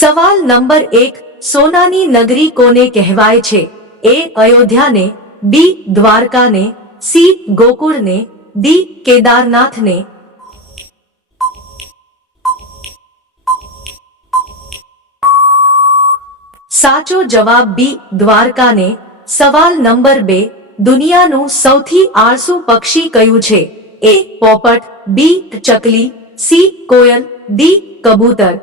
સવાલ નંબર 1, સોનાની નગરી કોને કહેવાય છે? એ અયોધ્યાને, બી દ્વારકાને, સી ગોકુળને, ડી કેદારનાથને. સાચો જવાબ બી દ્વારકાને. સવાલ નંબર 2, દુનિયાનું સૌથી આળસુ પક્ષી કયું છે? એ પોપટ, બી ચકલી, સી કોયલ, ડી કબૂતર.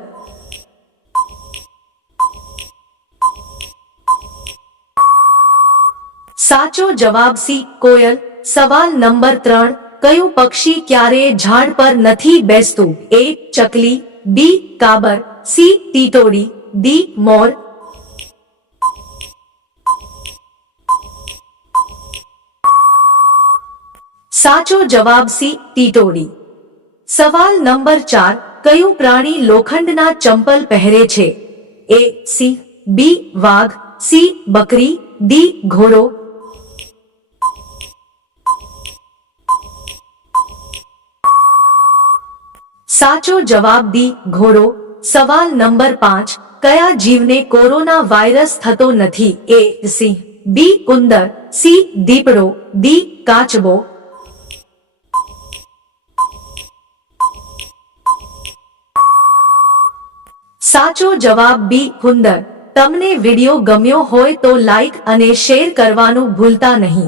સાચો જવાબ સી કોયલ. સવાલ નંબર 3, કયું પક્ષી ક્યારેય ઝાડ પર નથી બેસતું? એ ચકલી, બી કાબર, સી ટીટોડી, ડી મોર. સાચો જવાબ સી ટીટોડી. સવાલ નંબર 4, કયું પ્રાણી લોખંડના ચંપલ પહેરે છે? એ સિંહ, બી વાઘ, સી બકરી, ડી ઘોડો. સાચો જવાબ ડી ઘોડો. સવાલ નંબર 5, કયા જીવને કોરોના વાયરસ થતો નથી? એ સિંહ, બી ઉંદર, સી દીપડો, ડી કાચબો. સાચો જવાબ બી ઉંદર. તમને વિડિયો ગમ્યો હોય તો લાઈક અને શેર કરવાનું ભૂલતા નહીં.